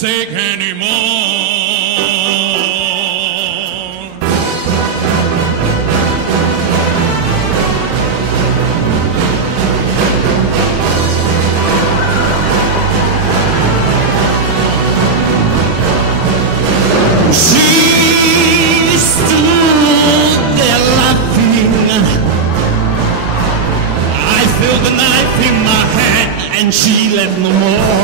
Take anymore. She stood there laughing. I felt the knife in my hand, and she left no more.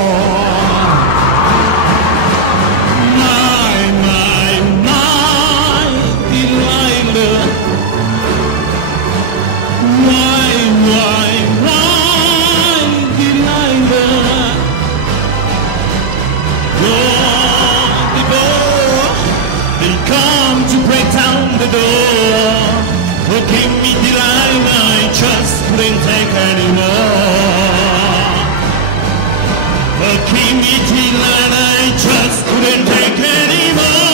The door, give me Delilah, I just couldn't take anymore. Give me Delilah, I just couldn't take anymore.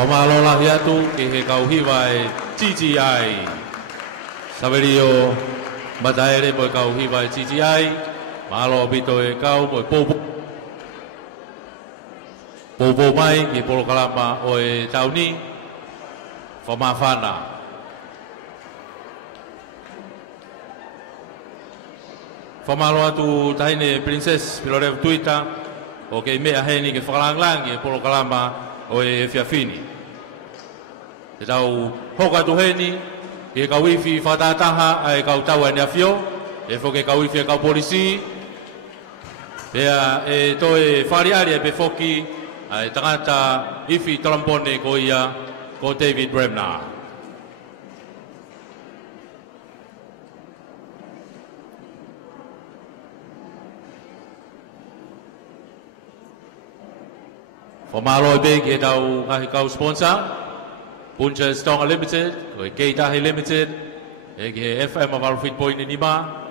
Pamalola hiatu ke he kauhiwai GGI. Saberio mataere mo kauhiwai GGI. Malo bito e kau mo popo. Popo mai ki polo kalama o e tauni. Famafana. Famalo atu taine Princess Pilorev Tuita. o ke mea heni ke whakalangi e polo kalama o e whiawhini. Te tau hoka tu heni, e kau iwi whatataha a e kau tau ane awhio, e whoke kau iwi e kau polisi, pea e toe whariari e pe whoki, a e tangata iwi trombone ko ia, ko David Bremner. Whamalo e big e tau ngahi kau sponsor, Puncha Stonga Limited, ko e Keitahi Limited, e ke FM of Alfit Point Nima,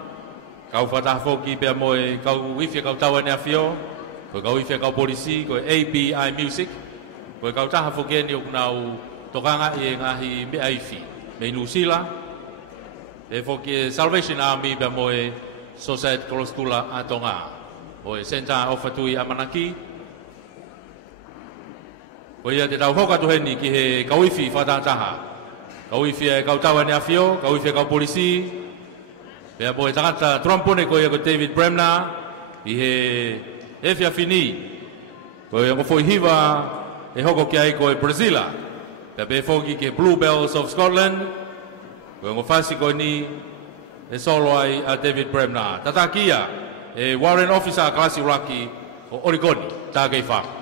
kau whataha whoki pia moe kau wifia kau tawa ne awhio, ko kau wifia kau polisi, ko e ABI Music, ko e kau taha whoki ni uknau tokanga i e ngahi mea iwi, me Nusila, e whoki e Salvation Army pia moe Society Kolostula Atonga, o e Senta Ofatui Amanaki, ko ia te tau hoka tu heni ki he kauifi whatataha. Kauifi e kau tawa ne awhio, kauifi e kau polisi. Pea po e tangata trompone ko ia ko David Bremner, i he whiawhini. Ko ia ko foi hiwa e hoko ki ai ko e Brazila. Pea pe whoki ki he Bluebells of Scotland. Ko ia ko whasi ko ni e solo ai a David Bremner. Tatakia e Warrant Officer Klasi Uraki o Origoni, tākei whaka.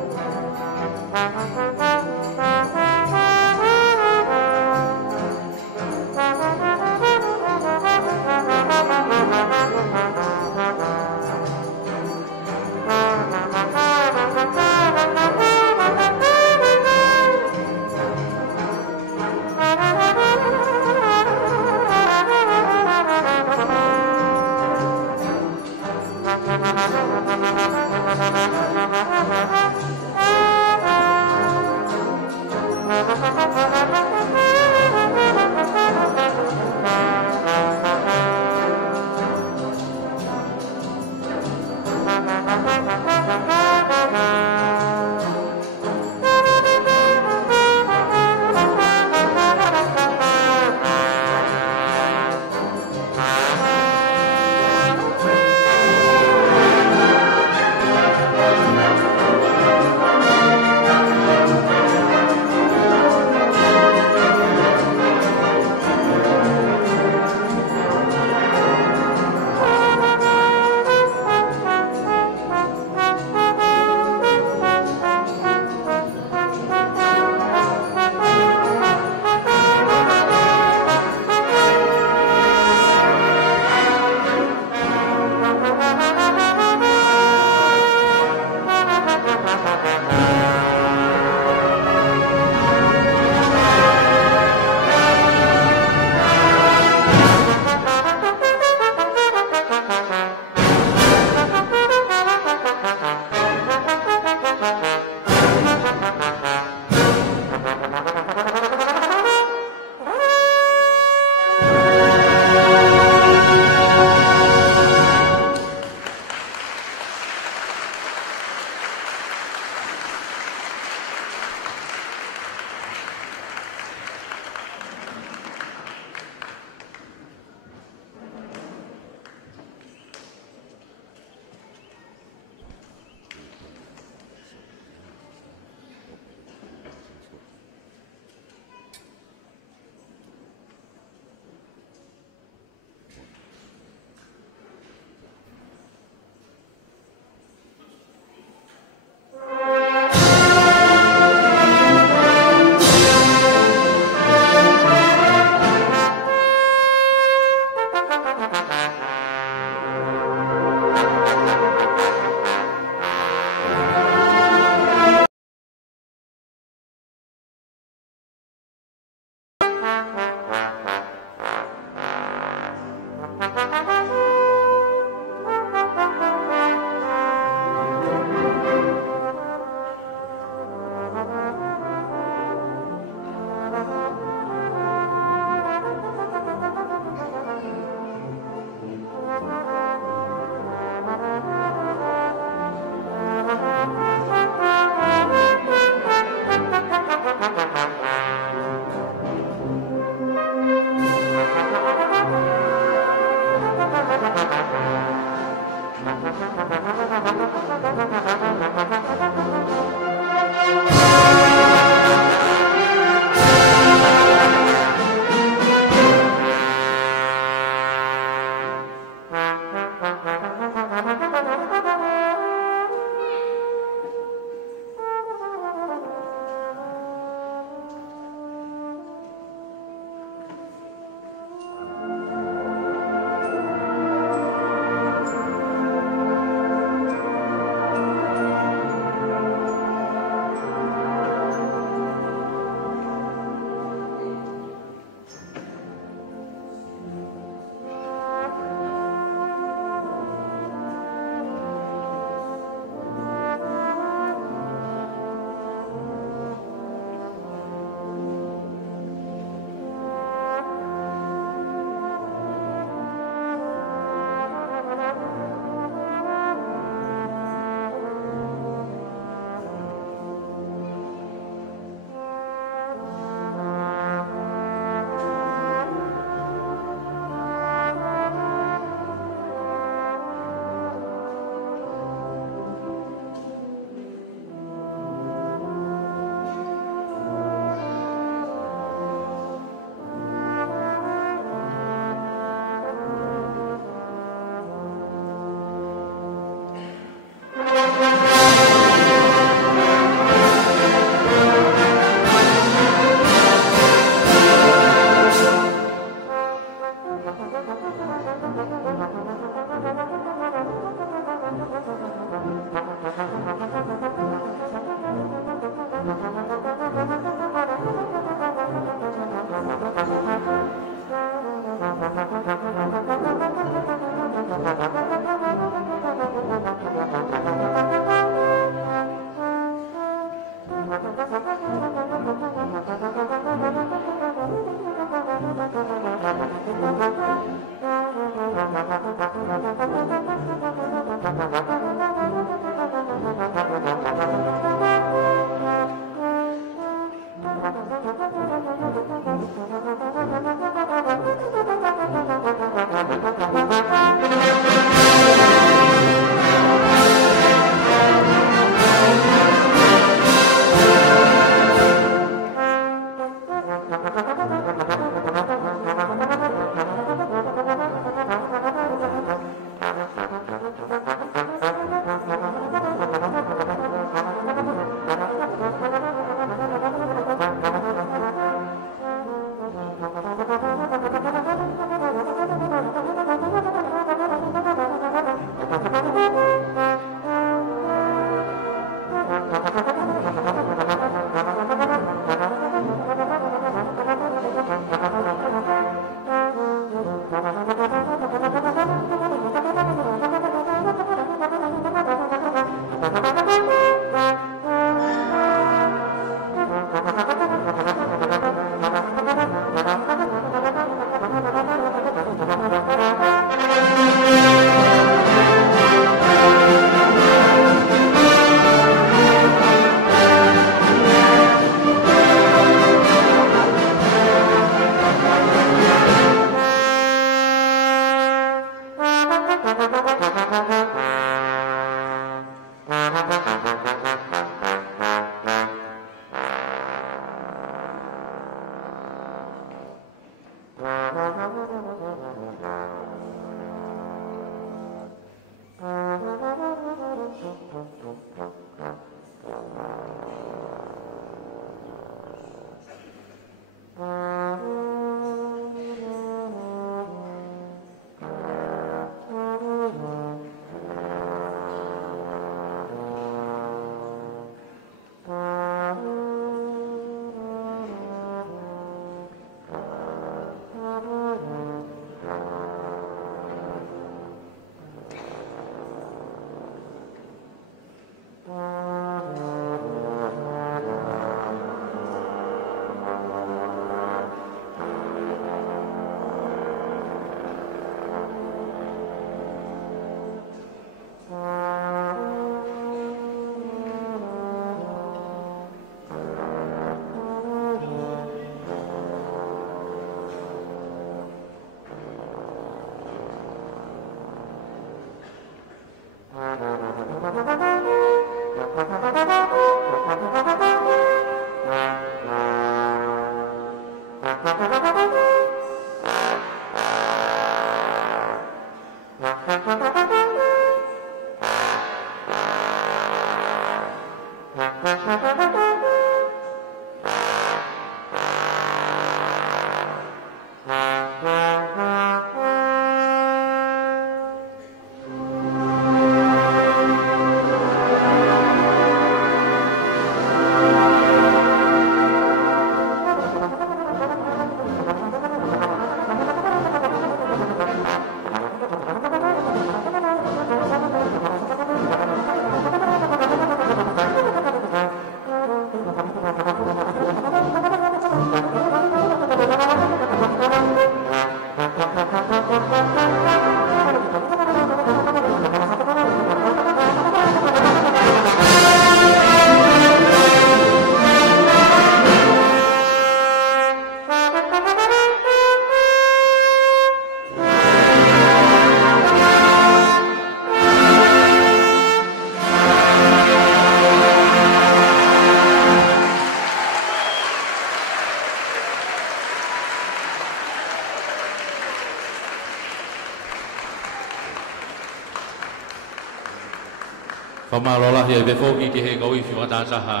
Pamalola hier befoki ki he gawi fi wata saha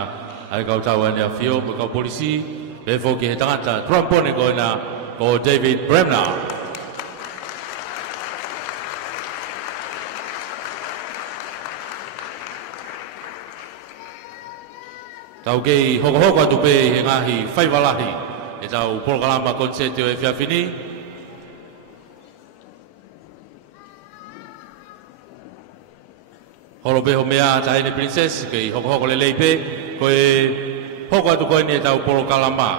ai kau tawan ya fio kau polisi befoki he tangata trombone ko na ko David Bremner. tau kei hoko atu pe he ngahi whaiwalahi e tau programa konsertio e whiawhini. Holo pe ho mea tahine princess kei hoko le leipe koe hoko atu koe ni e tau programa.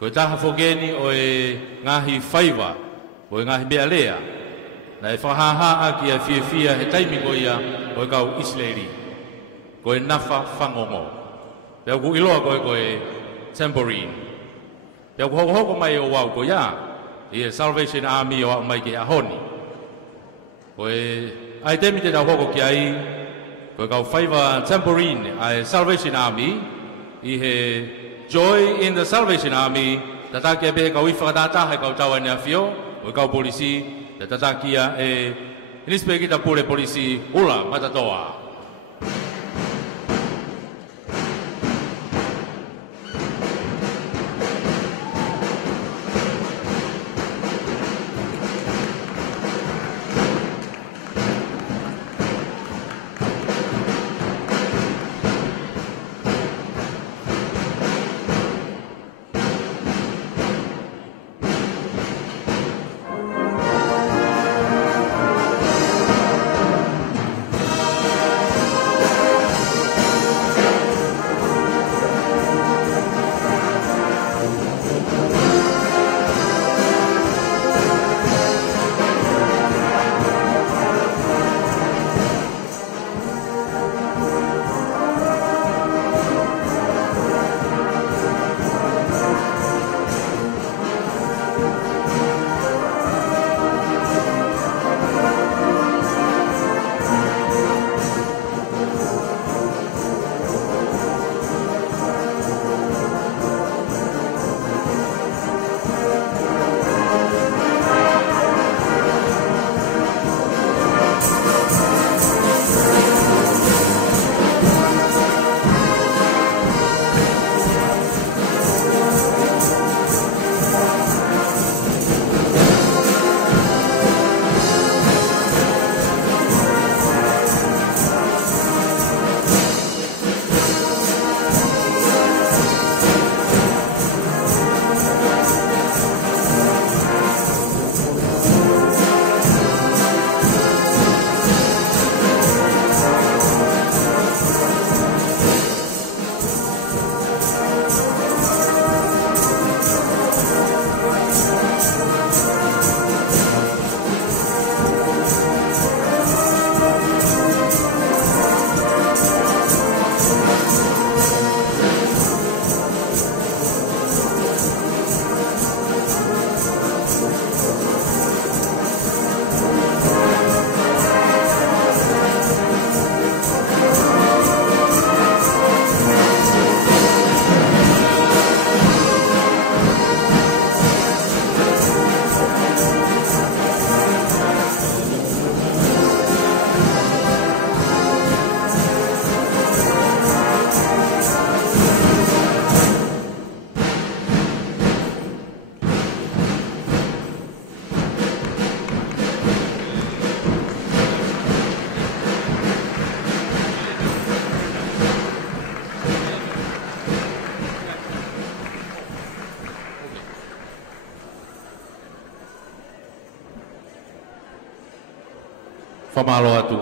Koe taha whogeni o e ngahi whaiwa o e ngahi mea lea na e whahaha ki a fia he taimi ko ia o e kau Isleri. Koe nafa whangongo. Pea ku iloa koe tambourine. Pea ku hoko mai o wau ko ia. I e Salvation Army o au mai ki ahoni. Koe ai temi te tau hoko ki ai. Koe kau whaiva tambourine ai Salvation Army. I he Joy in the Salvation Army. Tataki e behe kau iwhakatata he kau tawa ni a fio. O e kau polisi. Tatakia e Inispe kita pure polisi ula matatoa.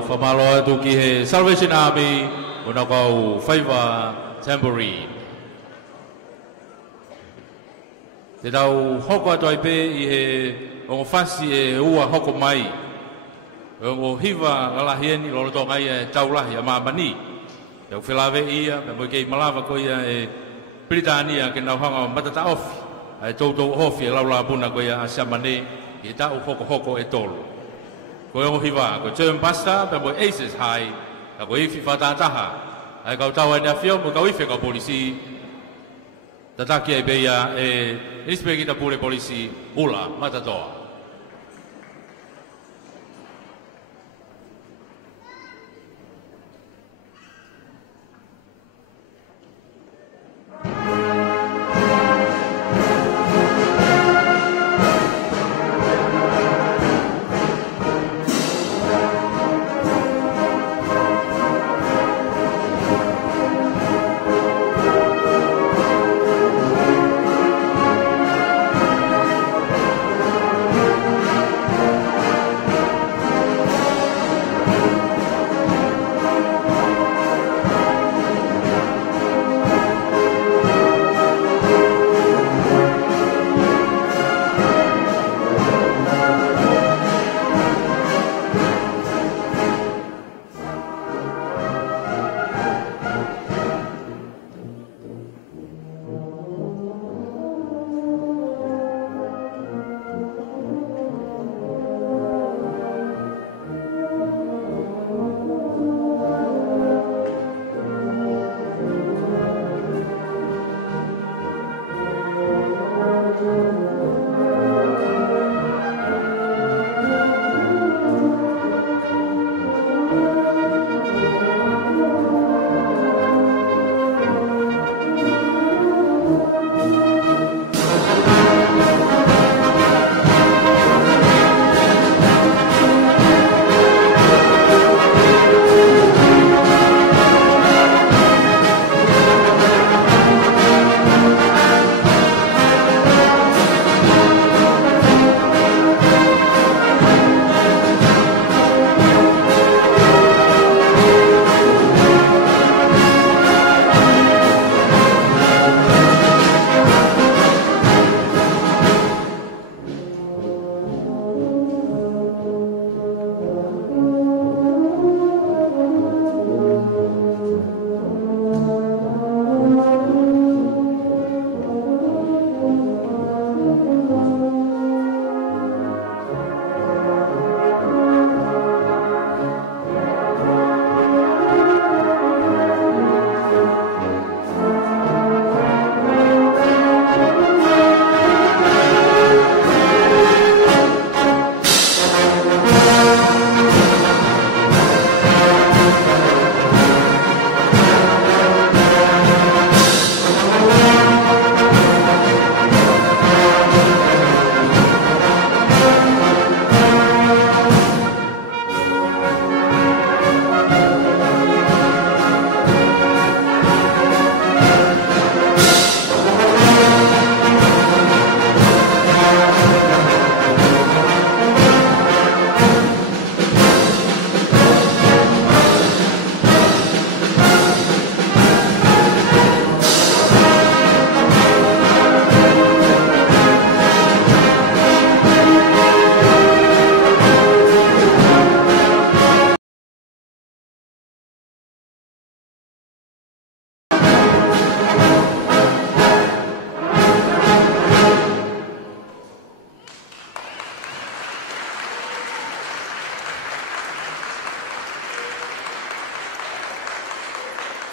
Whamalo atu ki he Salvation Army o na kau whaiva tambourine. Te tau hoko atu ai pe i he o whasi e ua hoko mai. O hiva lalahieni lolo tonga ia e taulahi a mamani. Te au whilawe ia, me moi kei malawa ko ia e Britania ke nau hanga matata ofi. Ai tautou hofi e laula puna ko ia a Samane i tau hoko e tolu. Koe o hiwa, koe term pasta, pe moe Aces High, ka koe iwi whatataha. Ai kau tawa ni a whio, mo kau iwi ka polisi. Tataki ai beia e Inispe kita pure polisi ula matatoa.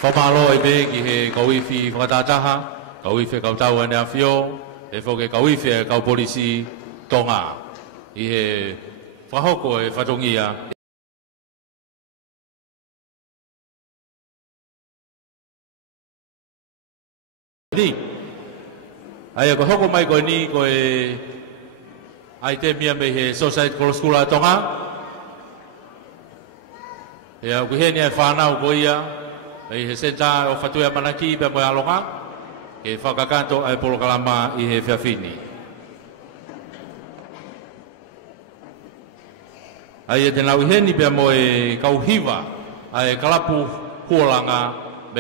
Whamalo e be ki he kauiwhi whakatataha, kauiwhi kau tau ane a whio, e whoke kauiwhi e kau polisi tonga. I he whahoko e whatongia. Ni, ai ko hoko mai ko ni ko e ai te mia me he Society Cross School tonga. Ia ku he ni whanau ko ia. I he senta o whatuia manaki pe moe alonga, ke whakakanto ai polokalama i he whiawhini. Ai e te nau i heni pe moe kauhiwa, ai kalapu huolanga